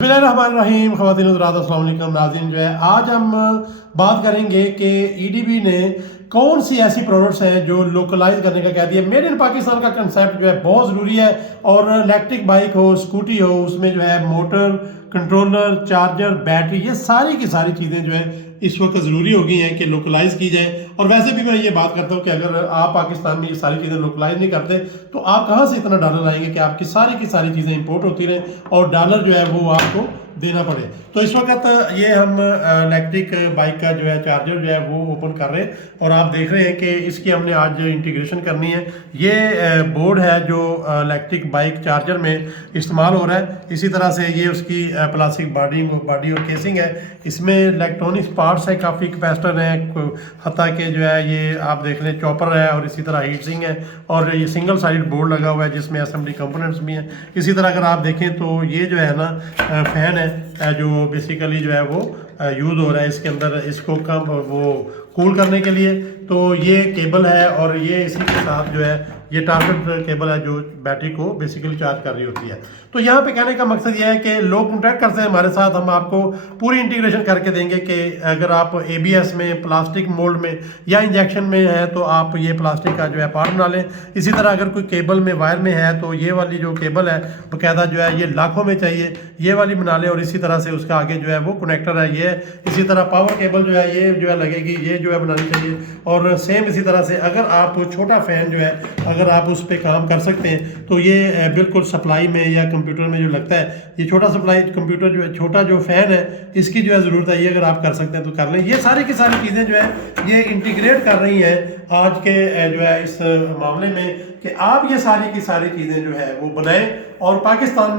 बिस्मिल्लाहिर्रहमानिर्रहीम। ख़वातीन हज़रात अस्सलाम वालेकुम। नाज़रीन, जो है आज हम बात करेंगे कि ईडीबी ने कौन सी ऐसी प्रोडक्ट्स हैं जो लोकलाइज करने का कह दिया। मेड इन पाकिस्तान का कंसेप्ट जो है बहुत ज़रूरी है। और इलेक्ट्रिक बाइक हो, स्कूटी हो, उसमें जो है मोटर, कंट्रोलर, चार्जर, बैटरी, ये सारी की सारी चीज़ें जो है इस वक्त ज़रूरी हो गई हैं कि लोकलाइज की जाए। और वैसे भी मैं ये बात करता हूँ कि अगर आप पाकिस्तान में ये सारी चीज़ें लोकलाइज नहीं करते तो आप कहाँ से इतना डॉलर लाएंगे कि आपकी सारी चीज़ें इंपोर्ट होती रहें और डॉलर जो है वो आपको देना पड़े। तो इस वक्त ये हम इलेक्ट्रिक बाइक का जो है चार्जर जो है वो ओपन कर रहे हैं और आप देख रहे हैं कि इसकी हमने आज इंटीग्रेशन करनी है। ये बोर्ड है जो इलेक्ट्रिक बाइक चार्जर में इस्तेमाल हो रहा है। इसी तरह से ये उसकी प्लास्टिक बॉडी और केसिंग है। इसमें इलेक्ट्रॉनिक्स पार्ट्स हैं, काफ़ी कैपेसिटर हैं, हत्ता के जो है ये आप देख लें चॉपर है और इसी तरह हीट सिंक है और ये सिंगल साइड बोर्ड लगा हुआ है जिसमें असेंबली कंपोनेंट्स भी हैं। इसी तरह अगर आप देखें तो ये जो है ना फ़ैन है जो बेसिकली जो है वो यूज़ हो रहा है इसके अंदर, इसको कम वो कूल करने के लिए। तो ये केबल है और ये इसी के साथ जो है ये टारगेट केबल है जो बैटरी को बेसिकली चार्ज कर रही होती है। तो यहाँ पे कहने का मकसद ये है कि लोग कॉन्टैक्ट करते हैं हमारे साथ, हम आपको पूरी इंटीग्रेशन करके देंगे कि अगर आप एबीएस में, प्लास्टिक मोल्ड में या इंजेक्शन में है तो आप ये प्लास्टिक का जो है पार्ट बना लें। इसी तरह अगर कोई केबल में, वायर में है तो ये वाली जो केबल है बाकायदा जो है ये लाखों में चाहिए, ये वाली बना लें। और इसी तरह से उसका आगे जो है वो कनेक्टर है ये। इसी तरह पावर केबल जो है ये जो है लगेगी, ये जो है बनानी चाहिए। और सेम इसी तरह से अगर आप छोटा फ़ैन जो है अगर आप उस पर काम कर सकते हैं तो ये बिल्कुल सप्लाई में या कंप्यूटर में जो लगता है, ये छोटा सप्लाई कंप्यूटर जो है, छोटा जो फ़ैन है इसकी जो है ज़रूरत है, ये अगर आप कर सकते हैं तो कर लें। ये सारी की सारी चीज़ें जो है ये इंटीग्रेट कर रही हैं आज के जो है इस मामले में कि आप ये सारी की सारी चीज़ें जो है वो बनाएं और पाकिस्तान